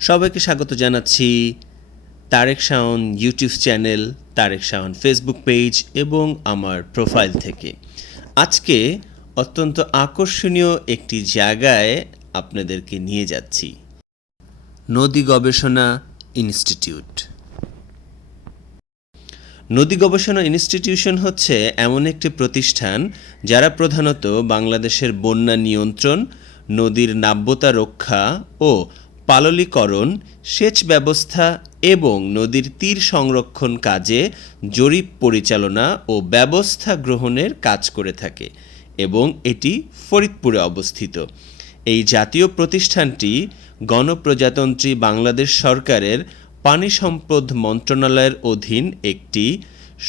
সবাইকে স্বাগত জানাচ্ছি Tarek Shawon YouTube channel, Tarek Shawon Facebook page এবং আমার প্রোফাইল থেকে। আজকে অত্যন্ত আকর্ষণীয় একটি জায়গায় আপনাদেরকে নিয়ে যাচ্ছি। নদী গবেষণা ইনস্টিটিউট। নদী গবেষণা ইনস্টিটিউশন হচ্ছে এমন একটি প্রতিষ্ঠান যারা প্রধানত বাংলাদেশের বন্যা নিয়ন্ত্রণ, নদীর নাব্যতা রক্ষা ও পাললীকরণ, সেচ ব্যবস্থা এবং নদীর তীর সংরক্ষণ কাজে জরিপ পরিচালনা ও ব্যবস্থা গ্রহণের কাজ করে থাকে এবং এটি ফরিদপুরে অবস্থিত। এই জাতীয় প্রতিষ্ঠানটি গণপ্রজাতন্ত্রী বাংলাদেশ সরকারের পানি সম্পদ মন্ত্রণালয়ের অধীন একটি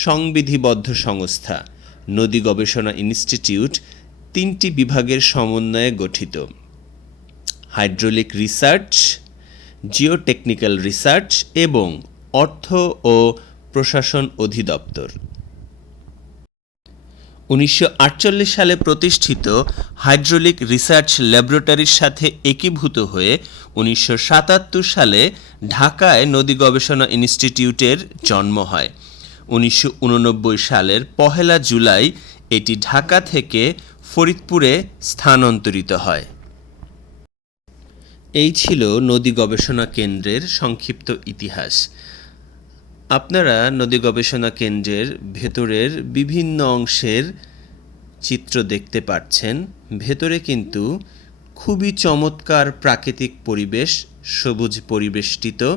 সংবিধিবদ্ধ সংস্থা, নদী গবেষণা ইনস্টিটিউট, তিনটি বিভাগের সমন্বয়ে গঠিত। হাইড্রোলিক রিসার্চ, জিওটেকনিক্যাল রিসার্চ এবং অর্থ ও প্রশাসন অধিদপ্তর। উনিশশো আটচল্লিশ সালে প্রতিষ্ঠিত হাইড্রোলিক রিসার্চ ল্যাবরেটরির সাথে একীভূত হয়ে উনিশশো সাতাত্তর সালে ঢাকায় নদী গবেষণা ইনস্টিটিউটের জন্ম হয়। উনিশশো উননব্বই সালের পহেলা জুলাই এটি ঢাকা থেকে ফরিদপুরে স্থানান্তরিত হয়। এই ছিল নদী গবেষণা কেন্দ্রের সংক্ষিপ্ত ইতিহাস। আপনারা নদী গবেষণা কেন্দ্রের ভেতরের বিভিন্ন অংশের চিত্র দেখতে পাচ্ছেন। ভেতরে কিন্তু খুবই চমৎকার প্রাকৃতিক পরিবেশ, সবুজ পরিবেষ্টিত,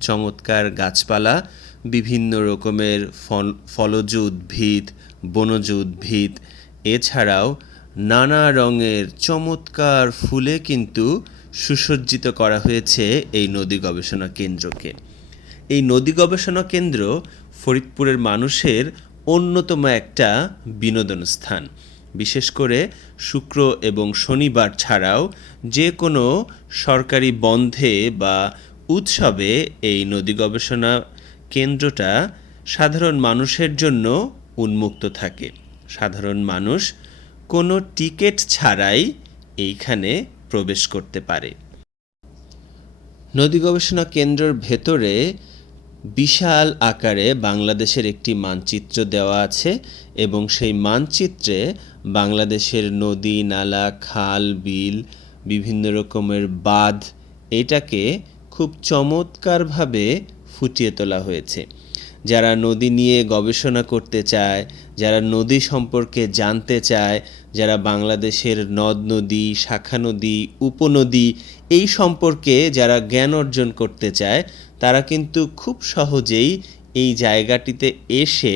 চমৎকার গাছপালা, বিভিন্ন রকমের ফল, ফলজ উদ্ভিদ, বনজ উদ্ভিদ। এছাড়াও নানা রঙের চমৎকার ফুলে কিন্তু সুসজ্জিত করা হয়েছে এই নদী গবেষণা কেন্দ্রকে। এই নদী গবেষণা কেন্দ্র ফরিদপুরের মানুষের অন্যতম একটা বিনোদন স্থান। বিশেষ করে শুক্র এবং শনিবার ছাড়াও যে কোনো সরকারি বন্ধে বা উৎসবে এই নদী গবেষণা কেন্দ্রটা সাধারণ মানুষের জন্য উন্মুক্ত থাকে। সাধারণ মানুষ কোনো টিকিট ছাড়াই এইখানে প্রবেশ করতে পারে। নদী গবেষণা কেন্দ্রের ভেতরে বিশাল আকারে বাংলাদেশের একটি মানচিত্র দেওয়া আছে এবং সেই মানচিত্রে বাংলাদেশের নদী, নালা, খাল, বিল, বিভিন্ন রকমের বাঁধ এটাকে খুব চমৎকারভাবে ফুটিয়ে তোলা হয়েছে। যারা নদী নিয়ে গবেষণা করতে চায়, যারা নদী সম্পর্কে জানতে চায়, যারা বাংলাদেশের নদ নদী, শাখা নদী, উপনদী, এই সম্পর্কে যারা জ্ঞান অর্জন করতে চায়, তারা কিন্তু খুব সহজেই এই জায়গাটিতে এসে,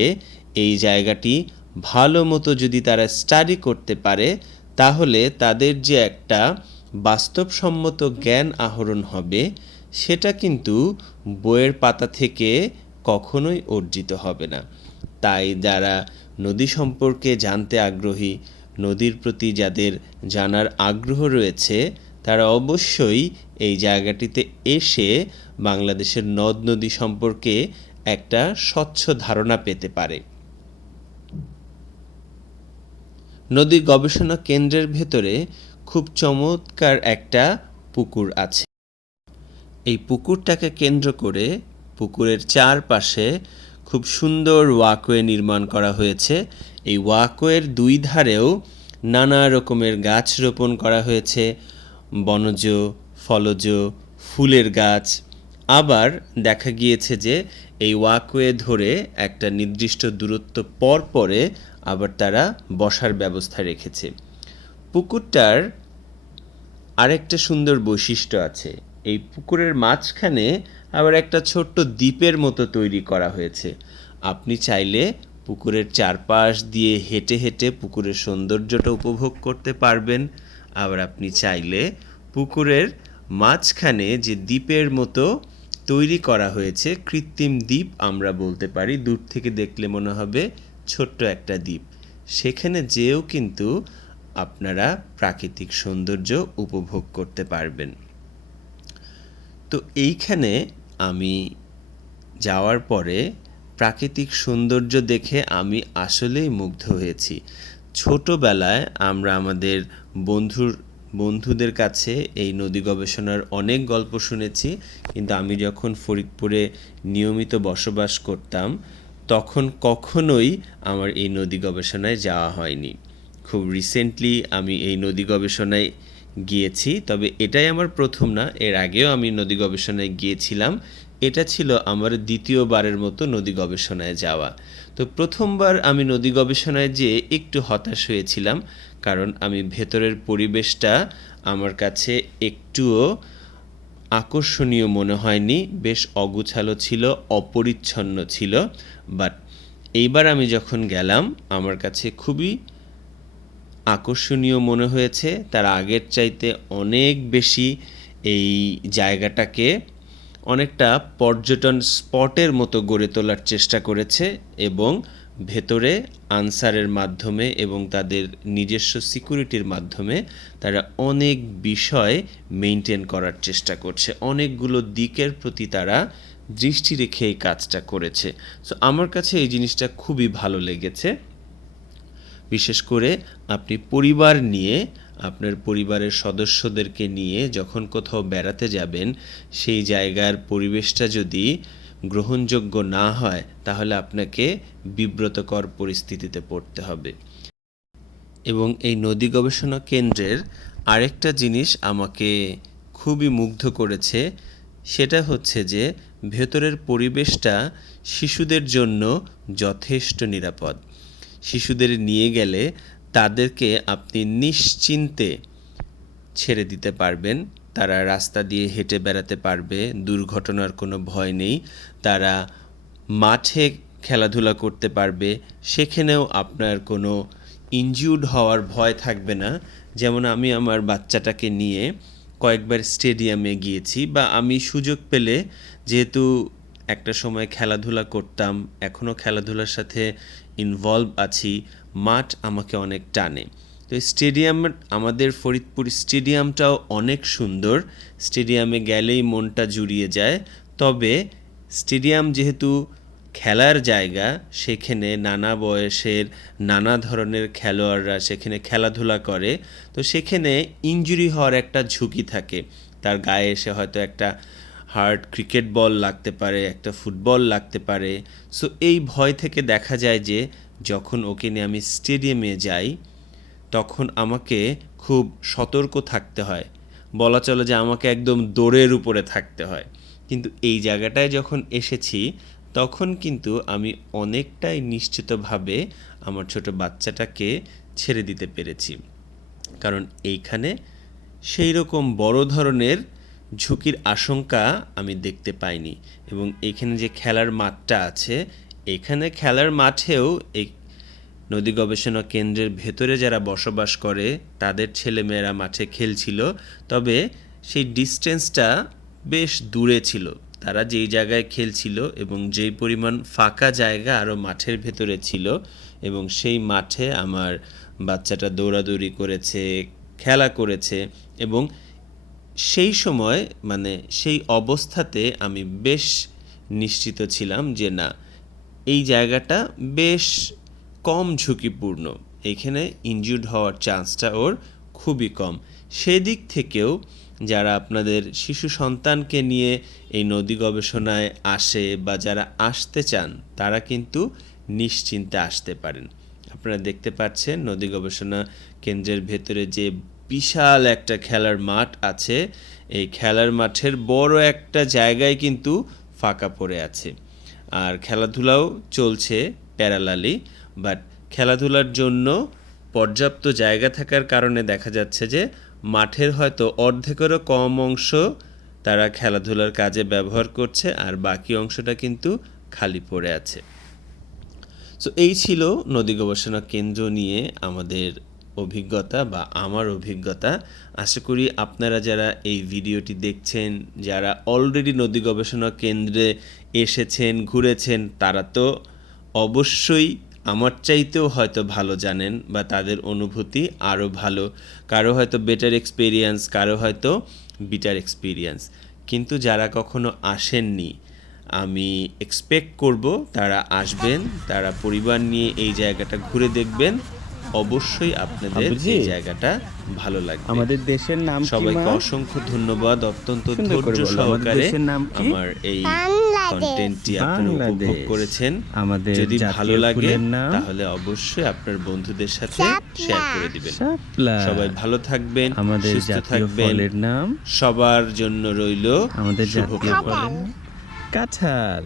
এই জায়গাটি ভালো মতো যদি তারা স্টাডি করতে পারে, তাহলে তাদের যে একটা বাস্তবসম্মত জ্ঞান আহরণ হবে, সেটা কিন্তু বইয়ের পাতা থেকে কখনোই অর্জিত হবে না। তাই যারা নদী সম্পর্কে জানতে আগ্রহী, নদীর প্রতি যাদের জানার আগ্রহ রয়েছে, তারা অবশ্যই এই জায়গাটিতে এসে বাংলাদেশের নদ নদী সম্পর্কে একটা স্বচ্ছ ধারণা পেতে পারে। নদী গবেষণা কেন্দ্রের ভেতরে খুব চমৎকার একটা পুকুর আছে। এই পুকুরটাকে কেন্দ্র করে পুকুরের চারপাশে খুব সুন্দর ওয়াকওয়ে নির্মাণ করা হয়েছে। এই ওয়াকওয়ের দুই ধারেও নানা রকমের গাছ রোপণ করা হয়েছে। বনজ, ফলজ, ফুলের গাছ। আবার দেখা গিয়েছে যে এই ওয়াকওয়ে ধরে একটা নির্দিষ্ট দূরত্ব পর পরে আবার তারা বসার ব্যবস্থা রেখেছে। পুকুরটার আরেকটা সুন্দর বৈশিষ্ট্য আছে। এই পুকুরের মাঝখানে আবার একটা ছোট্ট দ্বীপের মতো তৈরি করা হয়েছে। আপনি চাইলে পুকুরের চারপাশ দিয়ে হেঁটে হেঁটে পুকুরের সৌন্দর্যটা উপভোগ করতে পারবেন। আবার আপনি চাইলে পুকুরের মাঝখানে যে দ্বীপের মতো তৈরি করা হয়েছে, কৃত্রিম দ্বীপ আমরা বলতে পারি, দূর থেকে দেখলে মনে হবে ছোট্ট একটা দ্বীপ। সেখানে যেও কিন্তু আপনারা প্রাকৃতিক সৌন্দর্য উপভোগ করতে পারবেন। তো এইখানে আমি যাওয়ার পরে প্রাকৃতিক সৌন্দর্য দেখে আমি আসলেই মুগ্ধ হয়েছি। ছোটোবেলায় আমরা আমাদের বন্ধুর, বন্ধুদের কাছে এই নদী গবেষণার অনেক গল্প শুনেছি, কিন্তু আমি যখন ফরিদপুরে নিয়মিত বসবাস করতাম, তখন কখনোই আমার এই নদী গবেষণায় যাওয়া হয়নি। খুব রিসেন্টলি আমি এই নদী গবেষণায় গিয়েছি, তবে এটাই আমার প্রথম না। এর আগেও আমি নদী গবেষণায় গিয়েছিলাম। এটা ছিল আমার দ্বিতীয়বারের মতো নদী গবেষণায় যাওয়া। তো প্রথমবার আমি নদী গবেষণায় যেয়ে একটু হতাশ হয়েছিলাম, কারণ আমি ভেতরের পরিবেশটা আমার কাছে একটুও আকর্ষণীয় মনে হয়নি, বেশ অগুছালো ছিল, অপরিচ্ছন্ন ছিল। বাট এইবার আমি যখন গেলাম, আমার কাছে খুবই আকর্ষণীয় মনে হয়েছে, তার আগের চাইতে অনেক বেশি এই জায়গাটাকে অনেকটা পর্যটন স্পটের মতো গড়ে তোলার চেষ্টা করেছে এবং ভেতরে আনসারের মাধ্যমে এবং তাদের নিজস্ব সিকিউরিটির মাধ্যমে তারা অনেক বিষয় মেনটেন করার চেষ্টা করছে। অনেকগুলো দিকের প্রতি তারা দৃষ্টি রেখে এই কাজটা করেছে। সো আমার কাছে এই জিনিসটা খুবই ভালো লেগেছে। বিশেষ করে আপনি পরিবার নিয়ে, আপনার পরিবারের সদস্যদেরকে নিয়ে যখন কোথাও বেড়াতে যাবেন, সেই জায়গার পরিবেশটা যদি গ্রহণযোগ্য না হয়, তাহলে আপনাকে বিব্রতকর পরিস্থিতিতে পড়তে হবে। এবং এই নদী গবেষণা কেন্দ্রের আরেকটা জিনিস আমাকে খুবই মুগ্ধ করেছে, সেটা হচ্ছে যে ভেতরের পরিবেশটা শিশুদের জন্য যথেষ্ট নিরাপদ। শিশুদের নিয়ে গেলে তাদেরকে আপনি নিশ্চিন্তে ছেড়ে দিতে পারবেন। তারা রাস্তা দিয়ে হেঁটে বেড়াতে পারবে, দুর্ঘটনার কোনো ভয় নেই। তারা মাঠে খেলাধুলা করতে পারবে, সেখানেও আপনার কোনো ইনজিউর্ড হওয়ার ভয় থাকবে না। যেমন আমি আমার বাচ্চাটাকে নিয়ে কয়েকবার স্টেডিয়ামে গিয়েছি বা আমি সুযোগ পেলে যেহেতু একটা সময় খেলাধুলা করতাম এখনও খেলাধুলার সাথে ইনভলভ আছি, মাঠ আমাকে অনেক টানে। তো স্টেডিয়াম আমাদের ফরিদপুর স্টেডিয়ামটাও অনেক সুন্দর। স্টেডিয়ামে গেলেই মনটা জুড়িয়ে যায়। তবে স্টেডিয়াম যেহেতু খেলার জায়গা, সেখানে নানা বয়সের, নানা ধরনের খেলোয়াড়রা সেখানে খেলাধুলা করে। তো সেখানে ইঞ্জুরি হওয়ার একটা ঝুঁকি থাকে। তার গায়ে এসে হয়তো একটা হার্ড ক্রিকেট বল লাগতে পারে, একটা ফুটবল লাগতে পারে। সো এই ভয় থেকে দেখা যায় যে যখন ওকে নিয়ে আমি স্টেডিয়ামে যাই, তখন আমাকে খুব সতর্ক থাকতে হয়। বলা চলে যে আমাকে একদম দৌড়ের উপরে থাকতে হয়। কিন্তু এই জায়গাটায় যখন এসেছি, তখন কিন্তু আমি অনেকটাই নিশ্চিতভাবে আমার ছোট বাচ্চাটাকে ছেড়ে দিতে পেরেছি। কারণ এইখানে সেই রকম বড় ধরনের ঝুঁকির আশঙ্কা আমি দেখতে পাইনি। এবং এখানে যে খেলার মাঠটা আছে, এখানে খেলার মাঠেও এই নদী গবেষণা কেন্দ্রের ভেতরে যারা বসবাস করে, তাদের ছেলেমেয়েরা মাঠে খেলছিল। তবে সেই ডিস্টেন্সটা বেশ দূরে ছিল। তারা যেই জায়গায় খেলছিল এবং যেই পরিমাণ ফাঁকা জায়গা আরও মাঠের ভেতরে ছিল এবং সেই মাঠে আমার বাচ্চাটা দৌড়াদৌড়ি করেছে, খেলা করেছে এবং সেই সময় মানে সেই অবস্থাতে আমি বেশ নিশ্চিত ছিলাম যে না, এই জায়গাটা বেশ কম ঝুঁকিপূর্ণ। এখানে ইনজিউর্ড হওয়ার চান্সটা ওর খুবই কম। সেদিক থেকেও যারা আপনাদের শিশু সন্তানকে নিয়ে এই নদী গবেষণায় আসে বা যারা আসতে চান, তারা কিন্তু নিশ্চিন্তে আসতে পারেন। আপনারা দেখতে পাচ্ছেন নদী গবেষণা কেন্দ্রের ভেতরে যে বিশাল একটা খেলার মাঠ আছে। এই খেলার মাঠের বড় একটা জায়গায় কিন্তু ফাঁকা পড়ে আছে। আর খেলাধুলাও চলছে প্যারালালি বাট খেলাধুলার জন্য পর্যাপ্ত জায়গা থাকার কারণে দেখা যাচ্ছে যে মাঠের হয়তো অর্ধেকেরও কম অংশ তারা খেলাধুলার কাজে ব্যবহার করছে, আর বাকি অংশটা কিন্তু খালি পড়ে আছে। সো এই ছিল নদী গবেষণা কেন্দ্র নিয়ে আমাদের অভিজ্ঞতা বা আমার অভিজ্ঞতা, আশা করি আপনারা যারা এই ভিডিওটি দেখছেন, যারা অলরেডি নদী গবেষণা কেন্দ্রে এসেছেন, ঘুরেছেন, তারা তো অবশ্যই আমার চাইতেও হয়তো ভালো জানেন বা তাদের অনুভূতি আরও ভালো। কারও হয়তো বেটার এক্সপিরিয়েন্স কারও হয়তো বিটার এক্সপিরিয়েন্স কিন্তু যারা কখনো আসেননি, আমি এক্সপেক্ট করব তারা আসবেন, তারা পরিবার নিয়ে এই জায়গাটা ঘুরে দেখবেন। অবশ্যই আপনাদের এই জায়গাটা ভালো লাগবে। আমাদের দেশের নাম কি সবাইকে অসংখ্য ধন্যবাদ অত্যন্ত ধৈর্য সহকারে? আমার এই কন্টেন্টটি আপনারা উপভোগ করেছেন। আমাদের যদি ভালো লাগে তাহলে অবশ্যই আপনার বন্ধুদের সাথে শেয়ার করে দিবেন। সবাই ভালো থাকবেন আমাদের সুস্থ জাতীয় থাকবেন। ফলের নাম? সবার জন্য রইল আমাদের জাতীয় কাঁঠাল।